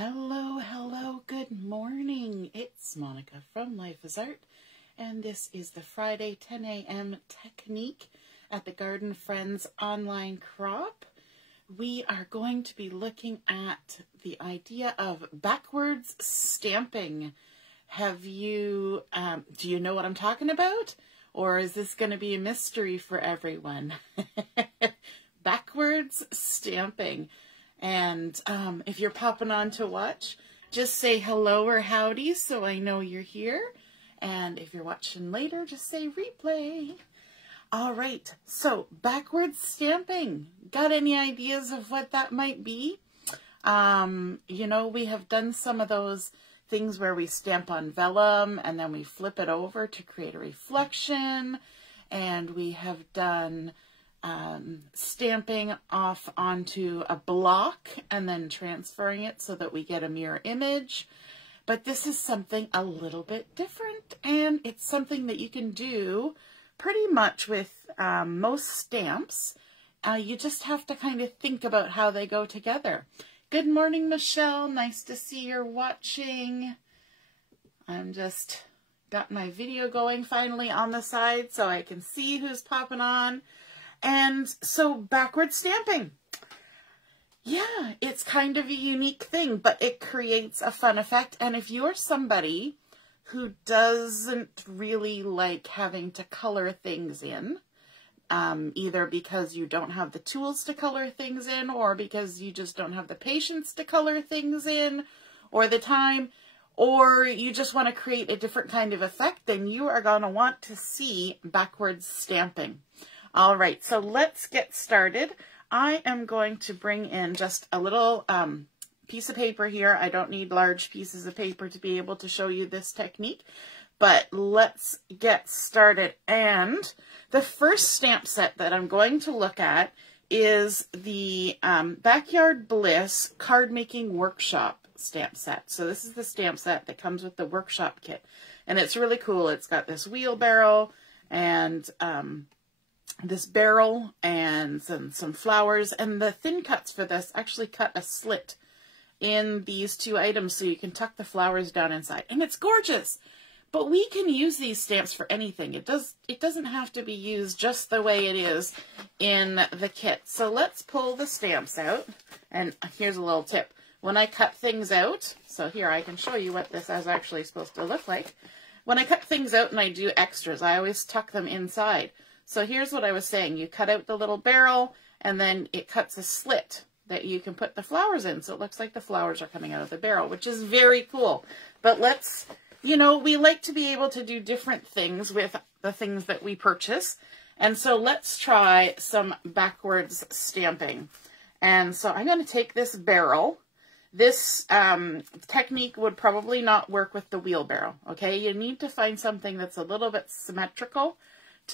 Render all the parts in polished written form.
Hello, hello, good morning. It's Monica from Life is Art, and this is the Friday 10 a.m. technique at the Garden Friends online crop. We are going to be looking at the idea of backwards stamping. Do you know what I'm talking about? Or is this going to be a mystery for everyone? Backwards stamping. And if you're popping on to watch, just say hello or howdy so I know you're here. And if you're watching later, just say replay. All right, so backwards stamping. Got any ideas of what that might be? You know, we have done some of those things where we stamp on vellum and then we flip it over to create a reflection. And we have done stamping off onto a block and then transferring it so that we get a mirror image. But this is something a little bit different, and it's something that you can do pretty much with most stamps. You just have to kind of think about how they go together. Good morning, Michelle. Nice to see you're watching. I'm just got my video going finally on the side so I can see who's popping on. And so backward stamping, yeah, it's kind of a unique thing, but it creates a fun effect. And if you're somebody who doesn't really like having to color things in, either because you don't have the tools to color things in, or because you just don't have the patience to color things in, or the time, or you just want to create a different kind of effect, then you are going to want to see backwards stamping. All right, so let's get started. I am going to bring in just a little piece of paper here. I don't need large pieces of paper to be able to show you this technique, but let's get started. And the first stamp set that I'm going to look at is the Backyard Bliss Card Making Workshop stamp set. So this is the stamp set that comes with the workshop kit, and it's really cool. It's got this wheelbarrow and this barrel and some flowers, and the thin cuts for this actually cut a slit in these two items so you can tuck the flowers down inside, and it's gorgeous. But we can use these stamps for anything. It doesn't have to be used just the way it is in the kit. So let's pull the stamps out, and here's a little tip. When I cut things out, so here I can show you what this is actually supposed to look like. When I cut things out and I do extras, I always tuck them inside. So here's what I was saying. You cut out the little barrel, and then it cuts a slit that you can put the flowers in. So it looks like the flowers are coming out of the barrel, which is very cool. But let's, you know, we like to be able to do different things with the things that we purchase. And so let's try some backwards stamping. And so I'm going to take this barrel. This technique would probably not work with the wheelbarrow, okay? You need to find something that's a little bit symmetrical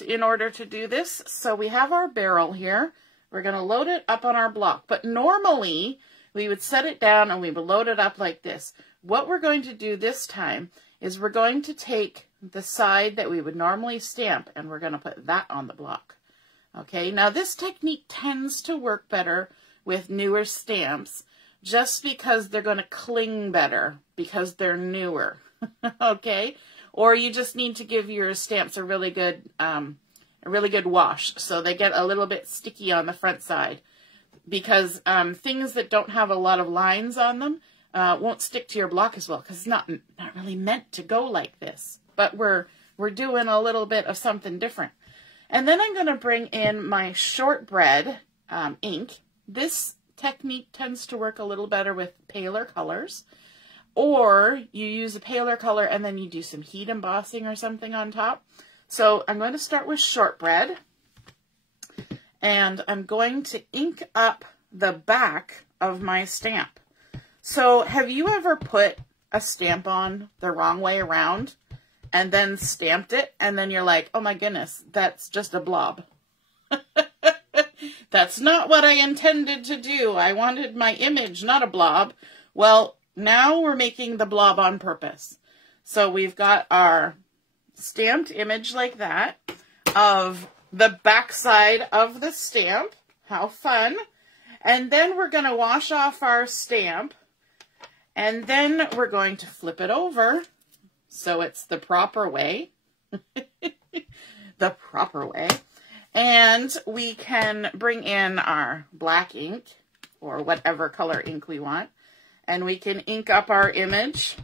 in order to do this. So we have our barrel here. We're going to load it up on our block, but normally we would set it down and we would load it up like this. What we're going to do this time is we're going to take the side that we would normally stamp and we're going to put that on the block. Okay, now this technique tends to work better with newer stamps just because they're going to cling better because they're newer. Okay? Or you just need to give your stamps a really good wash so they get a little bit sticky on the front side, because things that don't have a lot of lines on them won't stick to your block as well, because it's not really meant to go like this. But we're doing a little bit of something different. And then I'm going to bring in my shortbread ink. This technique tends to work a little better with paler colors. Or you use a paler color and then you do some heat embossing or something on top. So I'm going to start with shortbread. And I'm going to ink up the back of my stamp. So have you ever put a stamp on the wrong way around and then stamped it? And then you're like, oh my goodness, that's just a blob. That's not what I intended to do. I wanted my image, not a blob. Well, now we're making the blob on purpose. So we've got our stamped image like that of the back side of the stamp. How fun. And then we're going to wash off our stamp And then we're going to flip it over so it's the proper way. The proper way. And we can bring in our black ink or whatever color ink we want. And we can ink up our image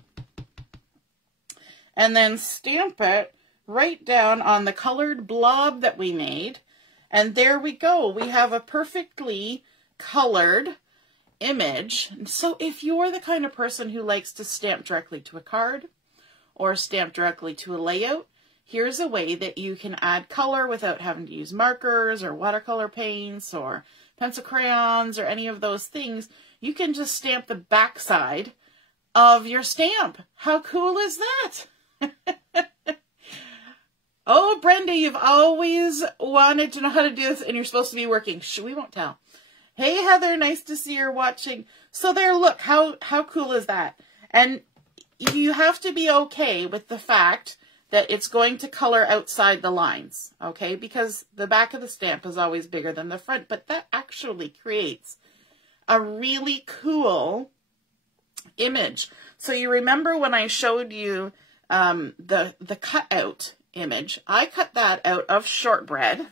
and then stamp it right down on the colored blob that we made. And there we go. We have a perfectly colored image. So if you're the kind of person who likes to stamp directly to a card or stamp directly to a layout, here's a way that you can add color without having to use markers or watercolor paints or pencil crayons or any of those things. You can just stamp the backside of your stamp. How cool is that? Oh, Brenda, you've always wanted to know how to do this and you're supposed to be working. Shh, we won't tell. Hey, Heather, nice to see you're watching. So there, look, how cool is that? And you have to be okay with the fact that it's going to color outside the lines, okay? Because the back of the stamp is always bigger than the front, but that actually creates a really cool image. So you remember when I showed you the cutout image, I cut that out of shortbread.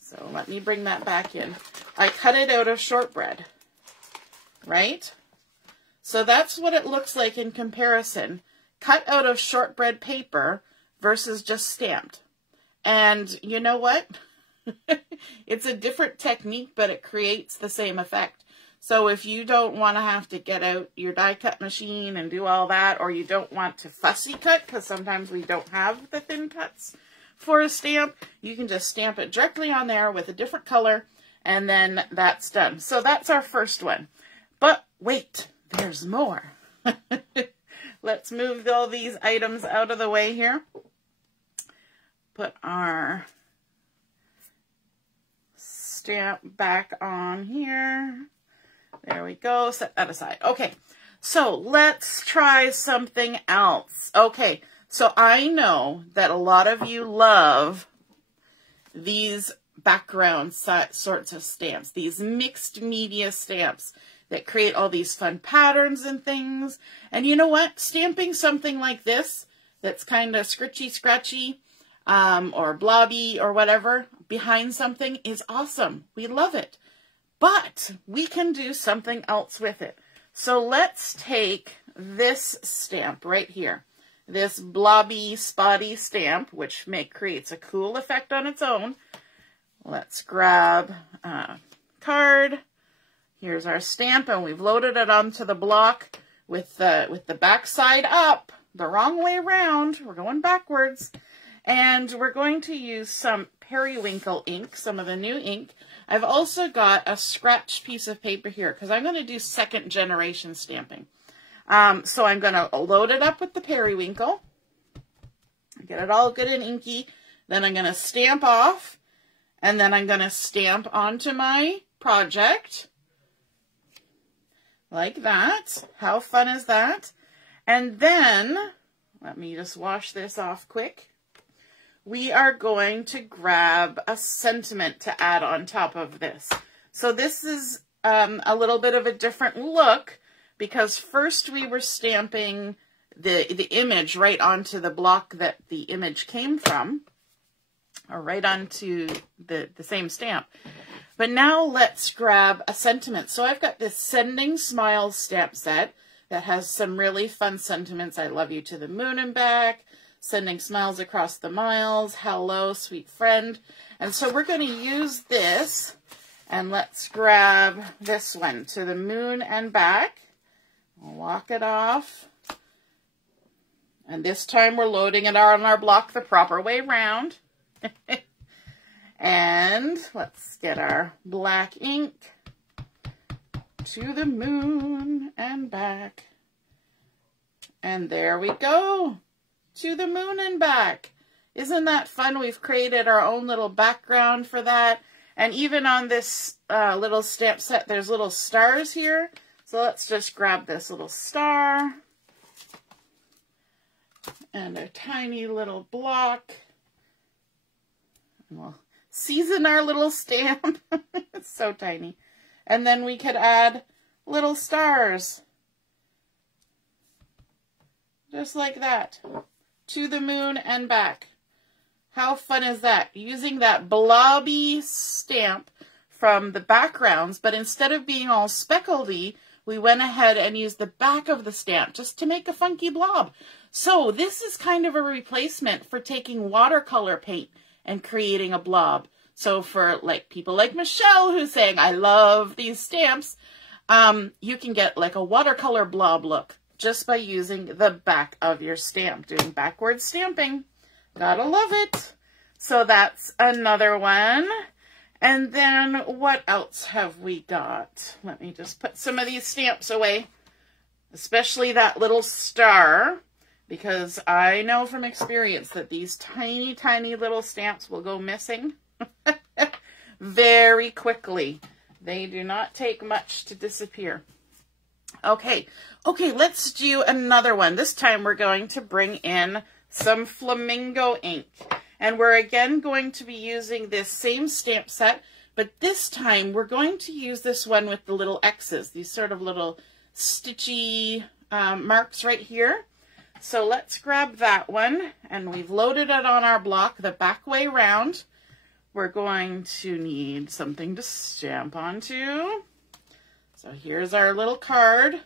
So let me bring that back in. I cut it out of shortbread, right? So that's what it looks like in comparison. Cut out of shortbread paper versus just stamped. And you know what? It's a different technique, but it creates the same effect. So if you don't want to have to get out your die cut machine and do all that, or you don't want to fussy cut, because sometimes we don't have the thin cuts for a stamp, you can just stamp it directly on there with a different color, and then that's done. So that's our first one. But wait, there's more. Let's move all these items out of the way here. Put our stamp back on here. There we go. Set that aside. Okay, so let's try something else. Okay, so I know that a lot of you love these background sorts of stamps, these mixed media stamps that create all these fun patterns and things. And you know what? Stamping something like this that's kind of scritchy, scratchy, or blobby or whatever behind something is awesome. We love it. But we can do something else with it. So let's take this stamp right here, this blobby, spotty stamp, which creates a cool effect on its own. Let's grab a card. Here's our stamp, and we've loaded it onto the block with the back side up, the wrong way around. We're going backwards. And we're going to use some periwinkle ink, some of the new ink. I've also got a scratched piece of paper here because I'm going to do second generation stamping. So I'm going to load it up with the periwinkle, get it all good and inky. Then I'm going to stamp off, and then I'm going to stamp onto my project like that. How fun is that? And then, let me just wash this off quick. We are going to grab a sentiment to add on top of this. So this is a little bit of a different look because first we were stamping the image right onto the block that the image came from, or right onto the same stamp. But now let's grab a sentiment. So I've got this Sending Smiles stamp set that has some really fun sentiments. I love you to the moon and back. Sending smiles across the miles. Hello, sweet friend. And so we're going to use this. And let's grab this one, To the Moon and Back. We'll walk it off. And this time we're loading it on our block the proper way around. And let's get our black ink. To the moon and back. And there we go. To the moon and back. Isn't that fun? We've created our own little background for that. And even on this little stamp set, there's little stars here. So let's just grab this little star. And a tiny little block. And we'll season our little stamp. It's so tiny. And then we could add little stars. Just like that. To the moon and back. How fun is that? Using that blobby stamp from the backgrounds, but instead of being all speckledy, we went ahead and used the back of the stamp just to make a funky blob. So this is kind of a replacement for taking watercolor paint and creating a blob. So for like people like Michelle who's saying, I love these stamps, you can get like a watercolor blob look just by using the back of your stamp, doing backward stamping. Gotta love it. So that's another one. And then what else have we got? Let me just put some of these stamps away, especially that little star, because I know from experience that these tiny, tiny little stamps will go missing very quickly. They do not take much to disappear. Okay, let's do another one. This time we're going to bring in some flamingo ink. And we're again going to be using this same stamp set, but this time we're going to use this one with the little X's, these sort of little stitchy marks right here. So let's grab that one, and we've loaded it on our block the back way round. We're going to need something to stamp onto. So here's our little card.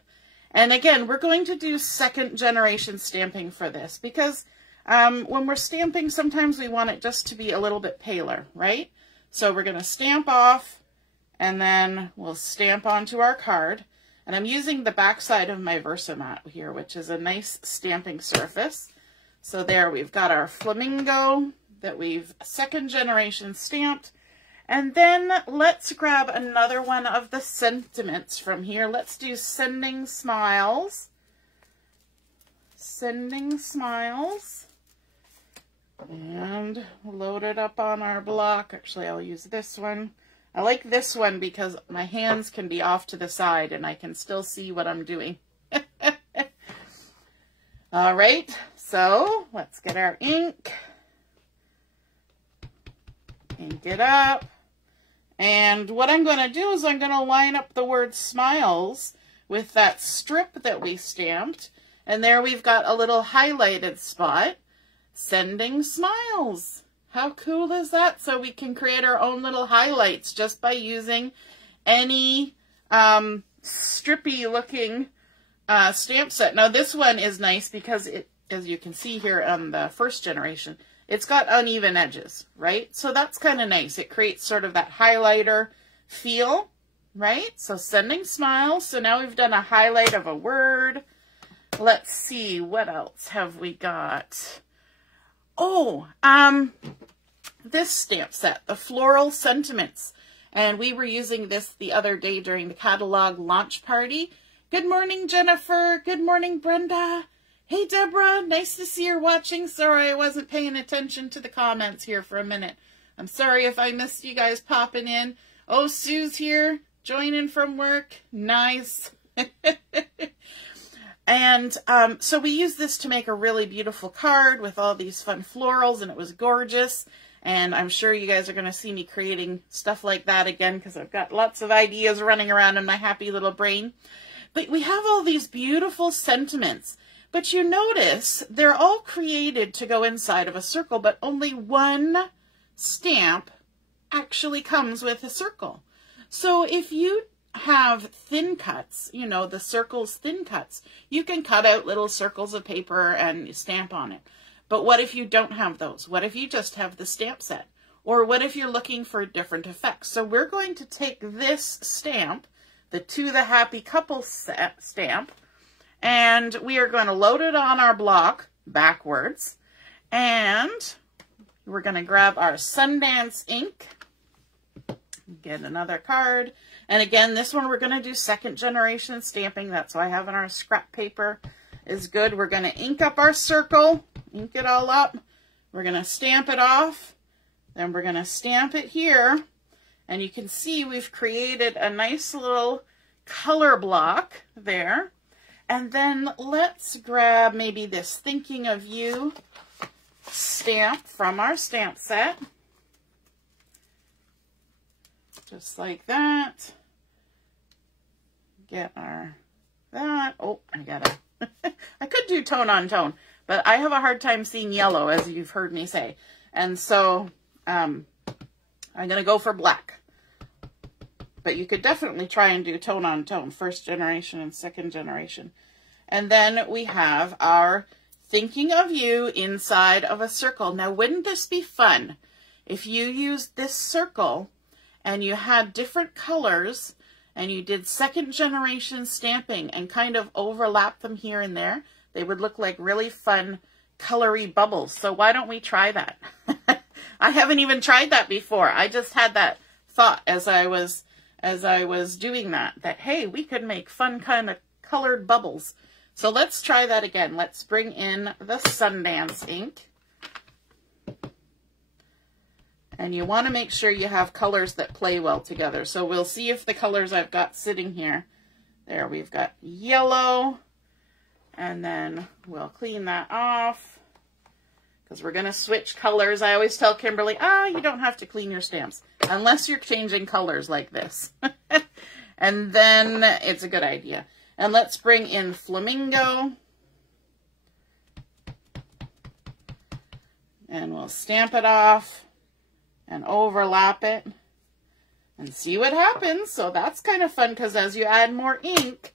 And again, we're going to do second generation stamping for this because when we're stamping, sometimes we want it just to be a little bit paler, right? So we're going to stamp off, and then we'll stamp onto our card. And I'm using the back side of my Versamat here, which is a nice stamping surface. So there we've got our flamingo that we've second generation stamped. And then let's grab another one of the sentiments from here. Let's do Sending Smiles. Sending Smiles. And load it up on our block. Actually, I'll use this one. I like this one because my hands can be off to the side and I can still see what I'm doing. All right, so let's get our ink. Ink it up. And what I'm going to do is I'm going to line up the word smiles with that strip that we stamped. And there we've got a little highlighted spot. Sending Smiles. How cool is that? So we can create our own little highlights just by using any strippy looking stamp set. Now this one is nice because it, as you can see here on the first generation, it's got uneven edges, right? So that's kind of nice. It creates sort of that highlighter feel, right? So Sending Smiles. So now we've done a highlight of a word. Let's see, what else have we got? Oh, this stamp set, the Floral Sentiments. And we were using this the other day during the catalog launch party. Good morning, Jennifer. Good morning, Brenda. Hey, Deborah. Nice to see you're watching. Sorry, I wasn't paying attention to the comments here for a minute. I'm sorry if I missed you guys popping in. Oh, Sue's here, joining from work. Nice. And so we used this to make a really beautiful card with all these fun florals, and it was gorgeous. And I'm sure you guys are going to see me creating stuff like that again because I've got lots of ideas running around in my happy little brain. But we have all these beautiful sentiments. But you notice they're all created to go inside of a circle, but only one stamp actually comes with a circle. So if you have thin cuts, you know, the circles thin cuts, you can cut out little circles of paper and stamp on it. But what if you don't have those? What if you just have the stamp set? Or what if you're looking for different effects? So we're going to take this stamp, the To the Happy Couple stamp, and we are going to load it on our block backwards. And we're going to grab our Sundance ink, get another card. And again, this one we're going to do second generation stamping. That's why having our scrap paper is good. We're going to ink up our circle, ink it all up. We're going to stamp it off. Then we're going to stamp it here. And you can see we've created a nice little color block there. And then let's grab maybe this Thinking of You stamp from our stamp set. Just like that. get that. Oh, I gotta, I could do tone on tone, but I have a hard time seeing yellow, as you've heard me say. And so I'm going to go for black. But you could definitely try and do tone on tone, first generation and second generation. And then we have our thinking of you inside of a circle. Now, wouldn't this be fun if you used this circle and you had different colors and you did second generation stamping and kind of overlap them here and there? They would look like really fun, colory bubbles. So why don't we try that? I haven't even tried that before. I just had that thought as I was doing that, hey, we could make fun kind of colored bubbles. So let's try that again. Let's bring in the Sundance ink. And you want to make sure you have colors that play well together. So we'll see if the colors I've got sitting here. There, we've got yellow. And then we'll clean that off, because we're going to switch colors. I always tell Kimberly, you don't have to clean your stamps unless you're changing colors like this. And then it's a good idea. And let's bring in Flamingo. And we'll stamp it off and overlap it and see what happens. So that's kind of fun, because as you add more ink,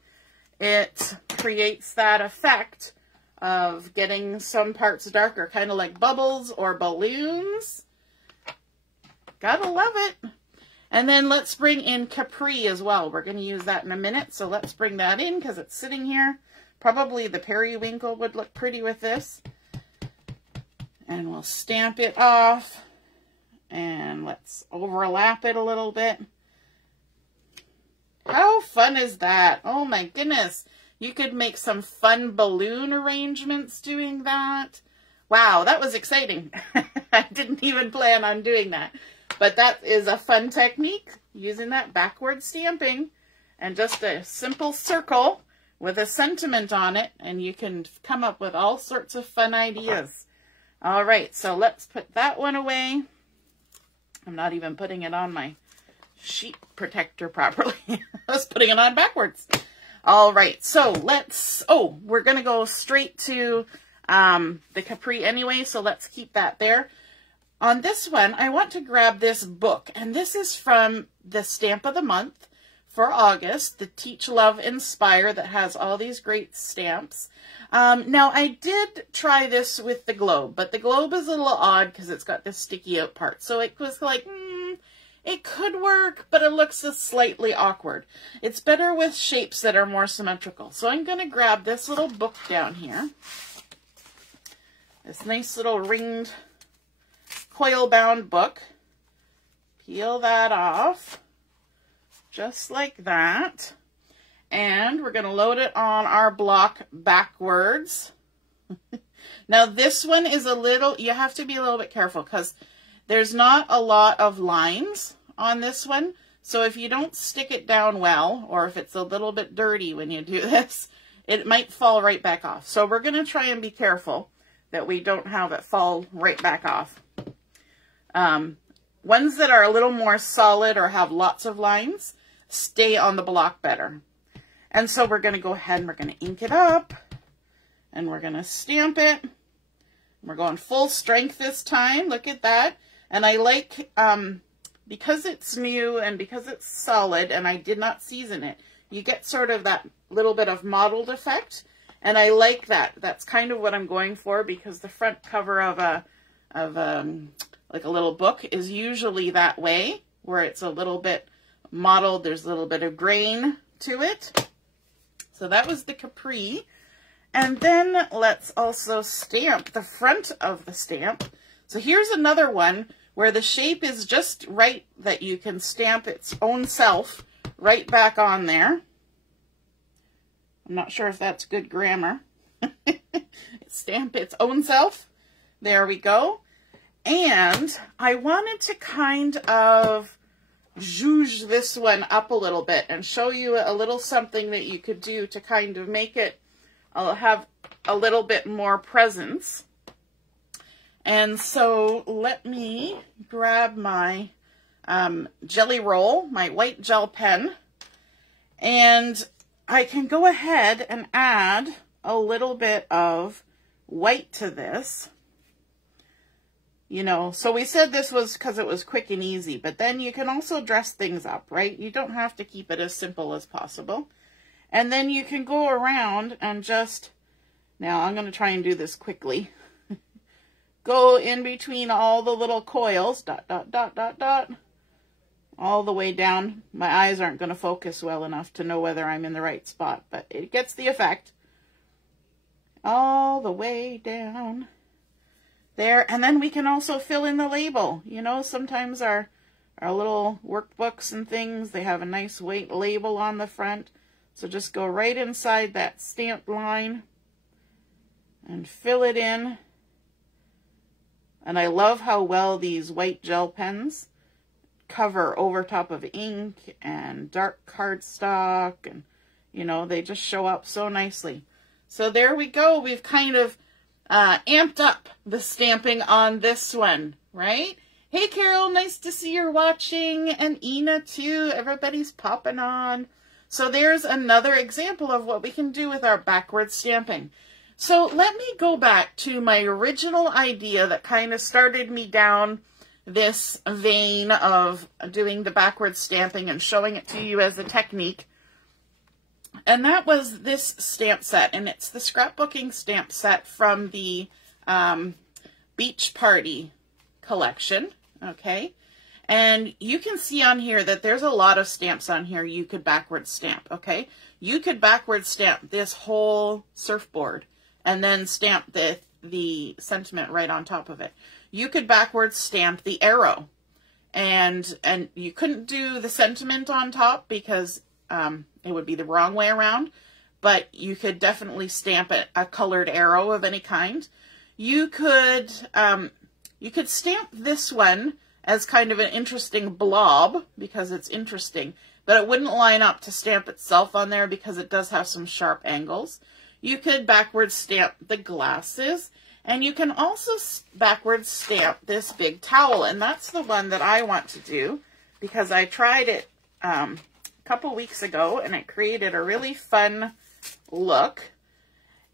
it creates that effect of getting some parts darker, kind of like bubbles or balloons. Gotta love it. And then let's bring in Capri as well. We're going to use that in a minute, so let's bring that in because it's sitting here. Probably the periwinkle would look pretty with this. And we'll stamp it off. And let's overlap it a little bit. How fun is that? Oh my goodness. You could make some fun balloon arrangements doing that. Wow, that was exciting. I didn't even plan on doing that. But that is a fun technique, using that backward stamping and just a simple circle with a sentiment on it, and you can come up with all sorts of fun ideas. All right, so let's put that one away. I'm not even putting it on my sheet protector properly. I was putting it on backwards. All right, so let's, we're going to go straight to the Capri anyway, so let's keep that there. On this one, I want to grab this book, and this is from the Stamp of the Month for August, the Teach, Love, Inspire, that has all these great stamps. Now, I did try this with the globe, but the globe is a little odd because it's got this sticky out part. So it was like, it could work, but it looks slightly awkward. It's better with shapes that are more symmetrical. So I'm going to grab this little book down here. This nice little ringed coil-bound book. Peel that off, just like that. And we're going to load it on our block backwards. Now this one is a little, you have to be a little bit careful because there's not a lot of lines on this one. So if you don't stick it down well, or if it's a little bit dirty when you do this, it might fall right back off. So we're going to try and be careful that we don't have it fall right back off. Ones that are a little more solid or have lots of lines stay on the block better. And so we're going to go ahead and we're going to ink it up, and we're going to stamp it. We're going full strength this time. Look at that. And I like, because it's new and because it's solid and I did not season it, you get sort of that little bit of mottled effect. And I like that. That's kind of what I'm going for, because the front cover of like a little book is usually that way, where it's a little bit mottled. There's a little bit of grain to it. So that was the Capri. And then let's also stamp the front of the stamp. So here's another one where the shape is just right, that you can stamp its own self right back on there. I'm not sure if that's good grammar. Stamp its own self. There we go. And I wanted to kind of zhuzh this one up a little bit and show you a little something that you could do to kind of make it have a little bit more presence. And so let me grab my jelly roll, my white gel pen. And I can go ahead and add a little bit of white to this. You know, so we said this was because it was quick and easy, but then you can also dress things up, right? You don't have to keep it as simple as possible. And then you can go around and just, now I'm going to try and do this quickly. Go in between all the little coils, dot, dot, dot, dot, dot, all the way down. My eyes aren't going to focus well enough to know whether I'm in the right spot, but it gets the effect. All the way down there. And then we can also fill in the label. You know, sometimes our little workbooks and things, they have a nice weight label on the front. So just go right inside that stamped line and fill it in. And I love how well these white gel pens cover over top of ink and dark cardstock, and you know, they just show up so nicely. So there we go. We've kind of amped up the stamping on this one, right? Hey Carol, nice to see you're watching, and Ina too. Everybody's popping on. So there's another example of what we can do with our backward stamping. So let me go back to my original idea that kind of started me down this vein of doing the backward stamping and showing it to you as a technique. And that was this stamp set, and it's the scrapbooking stamp set from the Beach Party collection, okay? And you can see on here that there's a lot of stamps on here you could backward stamp, okay? You could backward stamp this whole surfboard and then stamp the sentiment right on top of it. You could backward stamp the arrow, and you couldn't do the sentiment on top because it would be the wrong way around, but you could definitely stamp a colored arrow of any kind. You could stamp this one as kind of an interesting blob because it's interesting, but it wouldn't line up to stamp itself on there because it does have some sharp angles. You could backward stamp the glasses, and you can also backward stamp this big towel, and that's the one that I want to do because I tried it a couple weeks ago and it created a really fun look.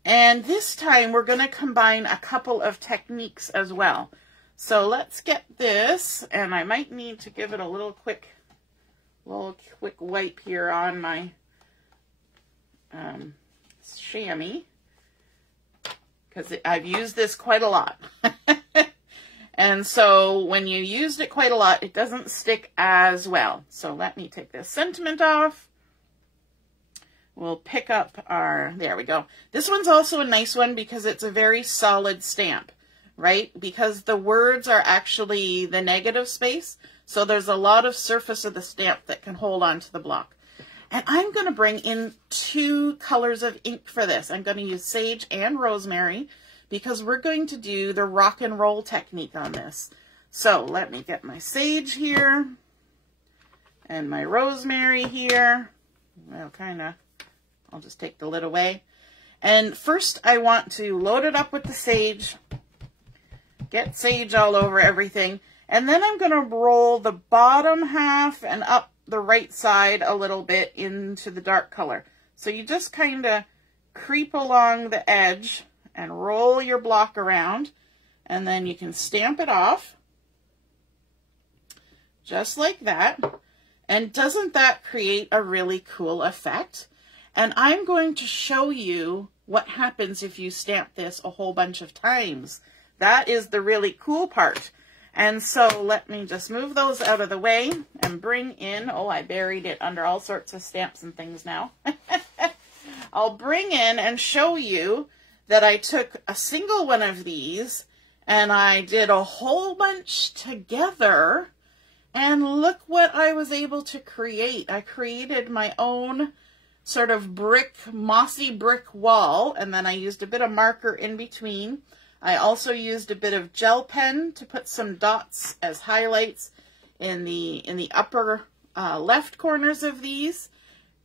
And this time we're going to combine a couple of techniques as well. So let's get this, and I might need to give it a little quick wipe here on my chamois, because I've used this quite a lot. And so when you used it quite a lot, it doesn't stick as well. So let me take this sentiment off. We'll pick up our, there we go. This one's also a nice one because it's a very solid stamp, right? Because the words are actually the negative space. So there's a lot of surface of the stamp that can hold onto the block. And I'm going to bring in 2 colors of ink for this. I'm going to use Sage and Rosemary because we're going to do the rock and roll technique on this. So let me get my Sage here and my Rosemary here. Well, kind of, I'll just take the lid away. And first I want to load it up with the Sage, get Sage all over everything. And then I'm going to roll the bottom half and up the right side a little bit into the dark color. So you just kind of creep along the edge and roll your block around, and then you can stamp it off just like that. And doesn't that create a really cool effect? And I'm going to show you what happens if you stamp this a whole bunch of times. That is the really cool part. And so let me just move those out of the way and bring in, oh, I buried it under all sorts of stamps and things now. I'll bring in and show you that I took a single one of these and I did a whole bunch together, and look what I was able to create. I created my own sort of mossy brick wall, and then I used a bit of marker in between. I also used a bit of gel pen to put some dots as highlights in the upper left corners of these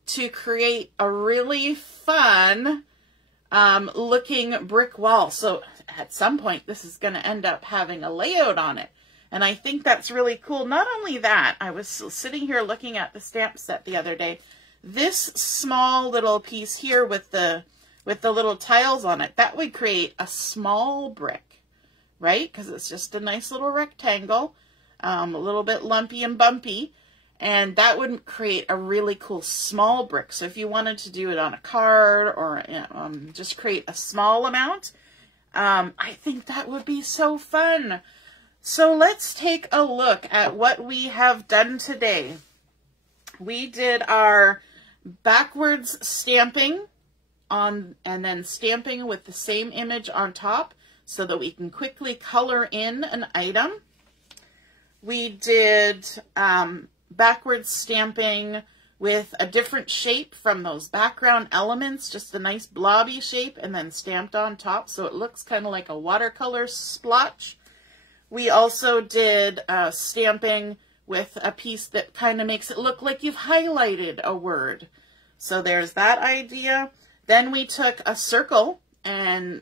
to create a really fun looking brick wall. So at some point this is going to end up having a layout on it. And I think that's really cool. Not only that, I was sitting here looking at the stamp set the other day. this small little piece here with the little tiles on it, that would create a small brick, right? Because it's just a nice little rectangle, a little bit lumpy and bumpy, and that would create a really cool small brick. So if you wanted to do it on a card or just create a small amount, I think that would be so fun. So let's take a look at what we have done today. We did our backwards stamping on, and then stamping with the same image on top so that we can quickly color in an item. We did backwards stamping with a different shape from those background elements, just a nice blobby shape, and then stamped on top so it looks kind of like a watercolor splotch. We also did stamping with a piece that kind of makes it look like you've highlighted a word. So there's that idea. Then we took a circle and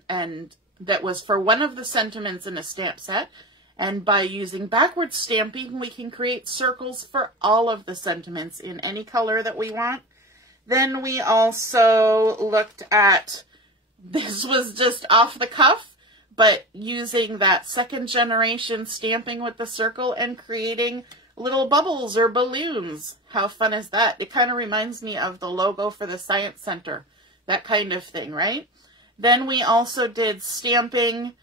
that was for one of the sentiments in a stamp set. And by using backwards stamping, we can create circles for all of the sentiments in any color that we want. Then we also looked at, this was just off the cuff, but using that second generation stamping with the circle and creating little bubbles or balloons. How fun is that? It kind of reminds me of the logo for the Science Center, that kind of thing, right? Then we also did stamping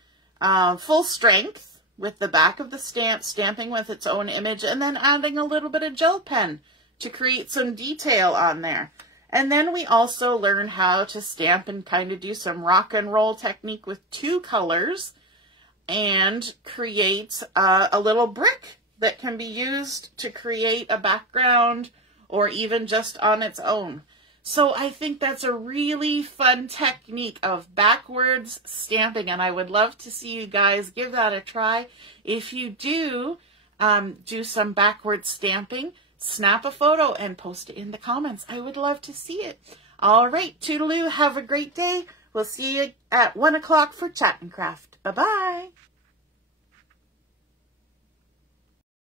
full strength with the back of the stamp, stamping with its own image, and then adding a little bit of gel pen to create some detail on there. And then we also learned how to stamp and kind of do some rock and roll technique with two colors and create a little brick that can be used to create a background or even just on its own. So I think that's a really fun technique of backwards stamping, and I would love to see you guys give that a try. If you do some backwards stamping, snap a photo and post it in the comments. I would love to see it. All right, toodaloo, have a great day. We'll see you at 1 o'clock for Chat and Craft. Bye-bye.